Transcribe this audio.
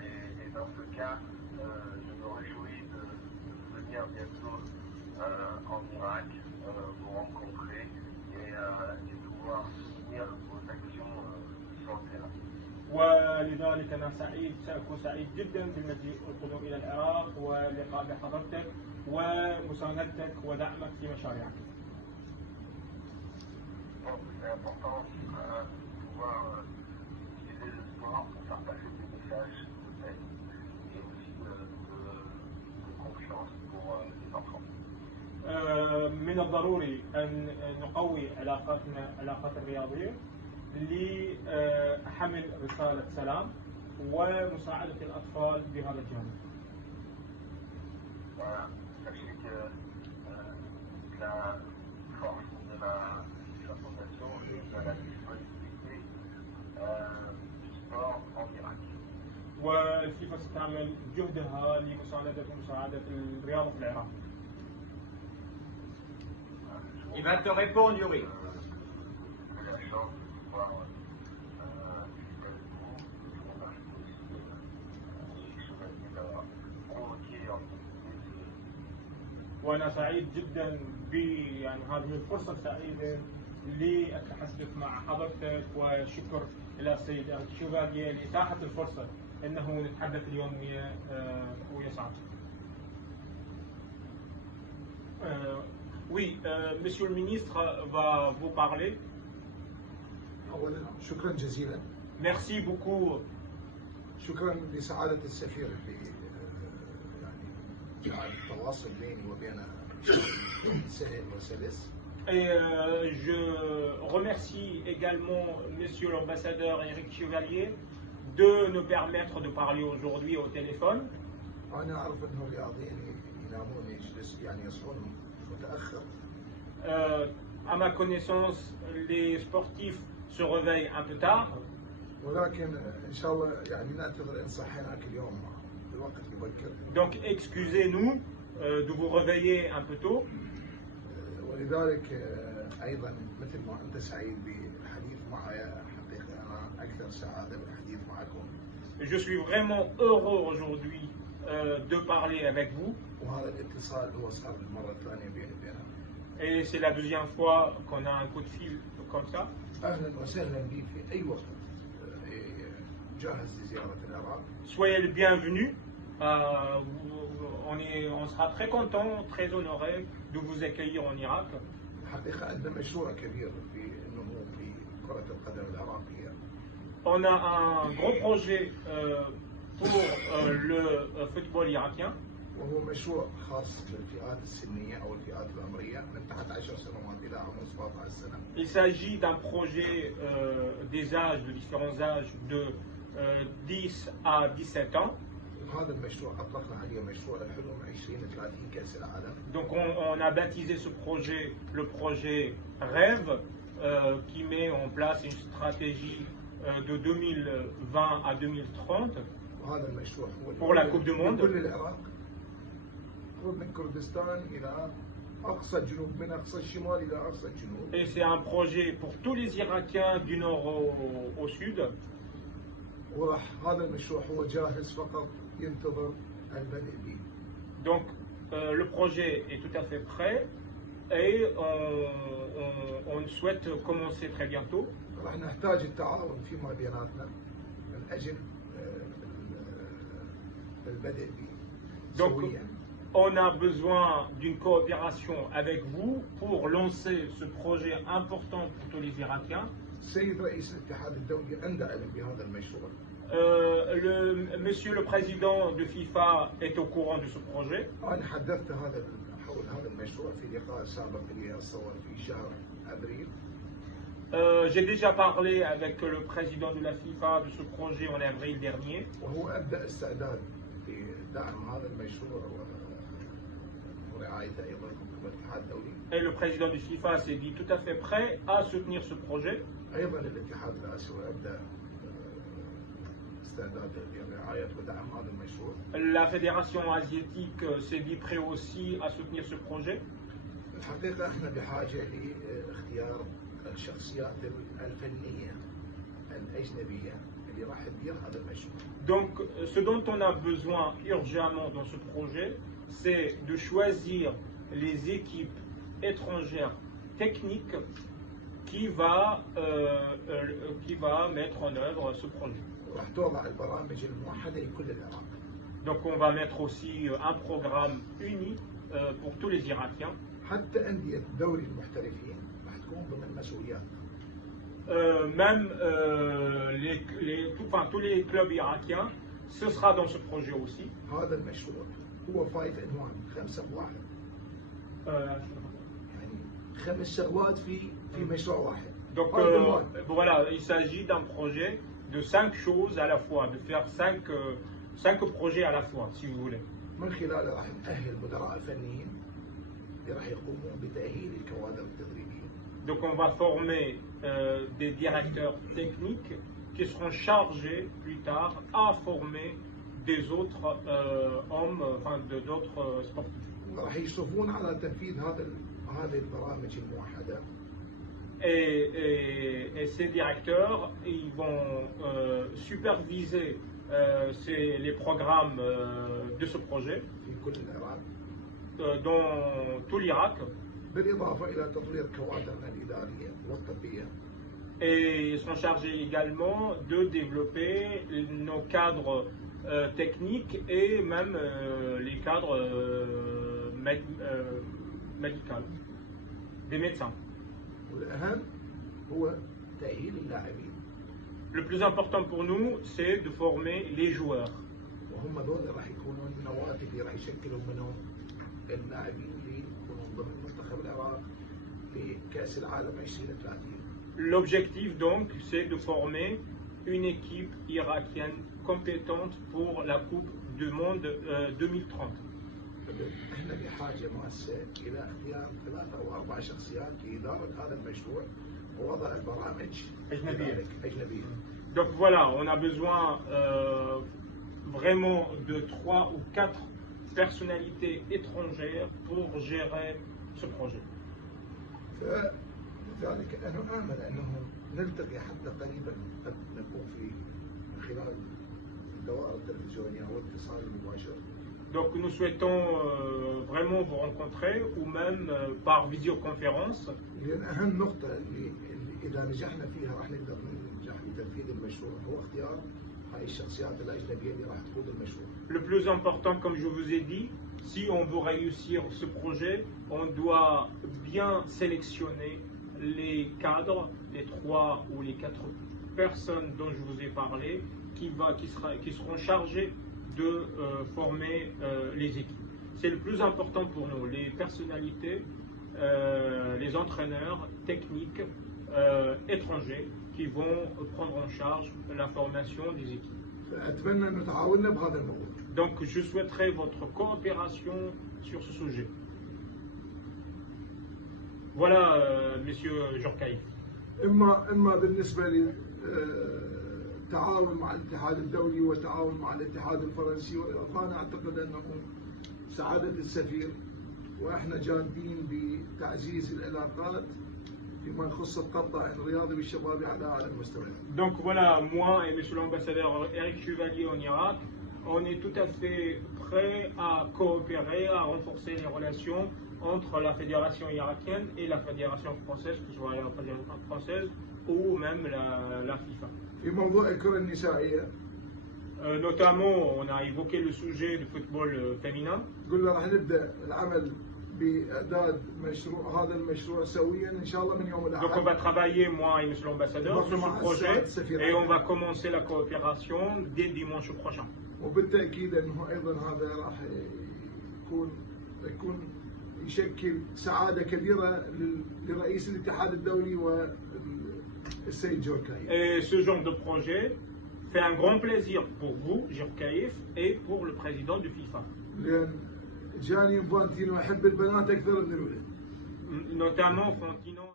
et dans ce cas, je me réjouis de venir bientôt en Irak, vous rencontrer et pouvoir soutenir vos actions sur le terrain. ولذلك أنا سأكون سعيد جدا بالمجيء والقدوم إلى العراق واللقاء بحضرتك ومساندتك ودعمك في مشاريعك. Donc c'est important de pouvoir utiliser le sport pour partager des messages de paix et aussi de confiance pour les enfants. من الضروري أن نقوي علاقاتنا الرياضية لحمل رسالة سلام ومساعدة الأطفال بهذا الجانب. Voilà, sachez que la force de la fondation est à la disponibilité du sport en Irak. والفيفا ستعمل جهدها لمساندة ومساعدة الرياضة في العراق. Il va te répondre, Yuri. وأنا سعيد جدا يعني هذه الفرصة السعيدة للتحدث مع حضرتك وشكر إلى السيد شوفالييه لإتاحة الفرصة أنه نتحدث اليوم ويا سعادتك. Oui, Monsieur le ministre va vous parler. شكرا جزيلا. Merci beaucoup. شكرا لسعادة السفير في يعني جعل التواصل بيني وبين سهل وسلس. Et je remercie également Monsieur l'ambassadeur Éric Chevalier de nous permettre de parler aujourd'hui au téléphone. أنا أعرف أنه الرياضيين ينامون يعني يصحون متأخر. À ma connaissance, les sportifs se réveillent un peu tard. ولكن إن شاء الله يعني نعتذر إن صحيناك اليوم بوقت مبكر. Donc excusez-nous de vous réveiller un peu tôt. ولذلك أيضا مثل ما أنت سعيد بالحديث معي حقيقة أنا أكثر سعادة بالحديث معكم. Je suis vraiment heureux aujourd'hui de parler avec vous. وهذا الاتصال هو صار المرة الثانية بيني وبينك. Et c'est la deuxième fois qu'on a un coup de fil comme ça. أهلا وسهلا بي في أي وقت جاهز لزيارة العراق. Soyez le bienvenu. On sera très content, très honoré de vous accueillir en Irak. حقيقة عندنا مشروع كبير في النمو في كرة القدم العراقية. On a un gros projet pour le football irakien. وهو مشروع خاص بالفئات السنية أو الفئات العمرية من تحت 10 سنوات إلى عمر 17 سنة. Il s'agit d'un projet des âges, de différents âges de 10 à 17 ans. هذا المشروع أطلقنا عليه مشروع الحلم 2030 كأس العالم. Donc on a baptisé ce projet le projet Rêve qui met en place une stratégie de 2020 à 2030 وهذا المشروع هو pour la Coupe du Monde. كل العراق من كردستان إلى أقصى الجنوب من أقصى الشمال إلى أقصى الجنوب. Et c'est un projet pour tous les Irakiens du nord au sud. وراح هذا المشروع هو جاهز فقط ينتظر البدء به. Donc le projet est tout à fait prêt et on souhaite commencer très bientôt. راح نحتاج التعاون فيما بيناتنا من أجل البدء به. Donc on a besoin d'une coopération avec vous pour lancer ce projet important pour tous les Irakiens. السيد رئيس الاتحاد الدولي أندى بهذا المشروع. Monsieur le président de FIFA est au courant de ce projet. أنا حدثت حول هذا المشروع في لقاء سابق لي أتصور في شهر أبريل. J'ai déjà parlé avec le président de la FIFA de ce projet en avril dernier. وهو أبدأ استعداد في دعم هذا المشروع ورعايته أيضا من الاتحاد الدولي. Et le président du FIFA s'est dit tout à fait prêt à soutenir ce projet. أيضا الاتحاد الآسيوي أبدأ استعداد لرعاية ودعم هذا المشروع. La fédération asiatique s'est dit prêt aussi à soutenir ce projet. الحقيقة احنا بحاجة لاختيار الشخصيات الفنية الأجنبية اللي راح تدير هذا المشروع. Donc, ce dont on a besoin urgemment dans ce projet, c'est de choisir les équipes étrangères techniques qui va mettre en œuvre ce projet. راح توضع البرامج الموحدة لكل العراق. Donc, on va mettre aussi un programme uni pour tous les Irakiens. حتى أندية دوري المحترفين راح تكون ضمن مسؤوليات. Même tous les clubs irakiens, ce sera dans ce projet aussi. هذا المشروع هو 5 عنوان 5 بواحد. يعني 5 شغلات في مشروع واحد. Donc voilà, il s'agit d'un projet de 5 choses à la fois, de faire 5 projets à la fois, si vous voulez. من خلاله راح نأهل مدراء فنيين اللي راح يقومون بتأهيل الكوادر التدريبية. Donc on va former des directeurs techniques qui seront chargés plus tard à former des autres hommes, enfin d'autres sportifs. راح يشرفون على تنفيذ هذه البرامج الموحدة. Et ces directeurs, ils vont superviser les programmes de ce projet في كل العراق. dans tout l'Irak. بالإضافة إلى تطوير كوادرنا الإدارية والطبية. Et ils sont chargés également de développer nos cadres techniques et même les cadres médicaux, des médecins. والأهم هو تأهيل اللاعبين. Le plus important pour nous, c'est de former les joueurs. وهم ذول راح يكونون النواة اللي راح يشكلوا منهم اللاعبين اللي يكونون ضمن منتخب العراق في كأس العالم 2030. L'objectif donc, c'est de former une équipe irakienne compétente pour la Coupe du Monde 2030. احنا بحاجة ماسة إلى اختيار 3 أو 4 شخصيات لإدارة هذا المشروع ووضع البرامج أجنبية. Donc voilà, on a besoin vraiment de 3 ou 4 personnalités étrangères pour gérer ce projet. فلذلك أنا آمل أنه نلتقي حتى قريبا قد نكون من خلال الدوائر التلفزيونية والاتصال المباشر. Donc nous souhaitons vraiment vous rencontrer ou même par visioconférence. لأن أهم نقطة اللي إذا نجحنا فيها راح نقدر ننجح في تنفيذ المشروع هو اختيار هاي الشخصيات الأجنبية اللي راح تقود المشروع. Le plus important, comme je vous ai dit, si on veut réussir ce projet, on doit bien sélectionner les cadres, les 3 ou les 4 personnes dont je vous ai parlé, qui seront chargées de former les équipes. C'est le plus important pour nous, les personnalités, les entraîneurs techniques étrangers qui vont prendre en charge la formation des équipes. أتمنى أن تعاوننا بهذا الموضوع. Donc je souhaiterais votre coopération sur ce sujet. Voilà, Monsieur Jorkaïf. إما بالنسبة للتعاون مع الاتحاد الدولي والتعاون مع الاتحاد الفرنسي والإخوان، أعتقد أنه سعادة السفير وإحنا جادين بتعزيز العلاقات فيما يخص القطاع الرياضي والشبابي على أعلى المستوى. Donc voilà, moi et Monsieur l'ambassadeur Eric Chevalier en Irak, on est tout à fait prêts à coopérer, à renforcer les relations entre la fédération irakienne et la fédération française, que ce soit la fédération française ou même la FIFA. في موضوع الكرة النسائية. Notamment, on a évoqué le sujet du football féminin. قلنا راح نبدأ العمل بإعداد مشروع هذا المشروع سويا إن شاء الله من يوم الأحد. Donc on va travailler, moi et Monsieur l'ambassadeur, sur ce projet et on va commencer la coopération dès dimanche prochain. وبالتأكيد أنه أيضا هذا راح يكون يشكل سعادة كبيرة لرئيس الاتحاد الدولي والسيد جوركايف. Et ce genre de projet fait un grand plaisir pour vous, Jorkaïf, et pour le président du FIFA. لأن جاني إنفانتينو يحب البنات أكثر من الولد. Notamment Fantino.